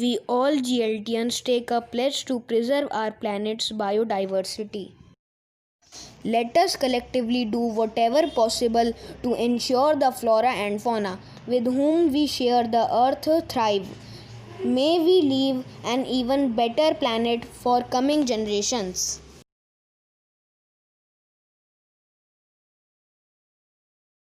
We all GLTians take a pledge to preserve our planet's biodiversity. Let us collectively do whatever possible to ensure the flora and fauna with whom we share the earth thrive. May we leave an even better planet for coming generations.